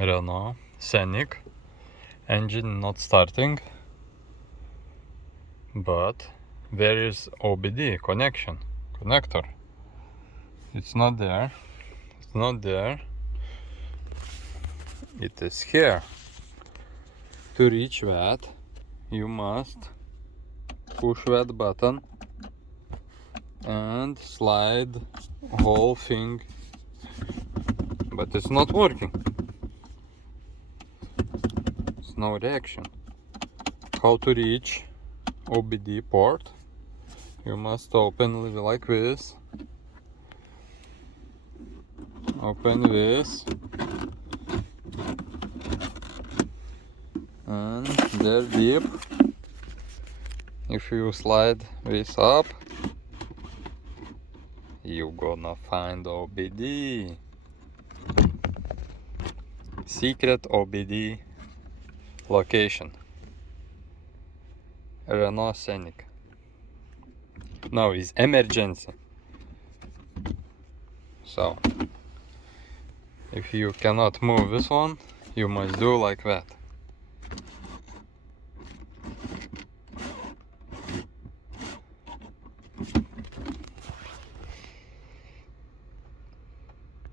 Renault Scenic. Engine not starting. But where is OBD connector? It's not there. It's not there. It is here. To reach that, you must push that button and slide whole thing, but it's not working. It's no reaction. How to reach OBD port? You must open like this. Open this. And there deep. If you slide this up, you gonna find OBD. Secret OBD location. Renault Scenic. Now is emergency. So if you cannot move this one, you must do like that.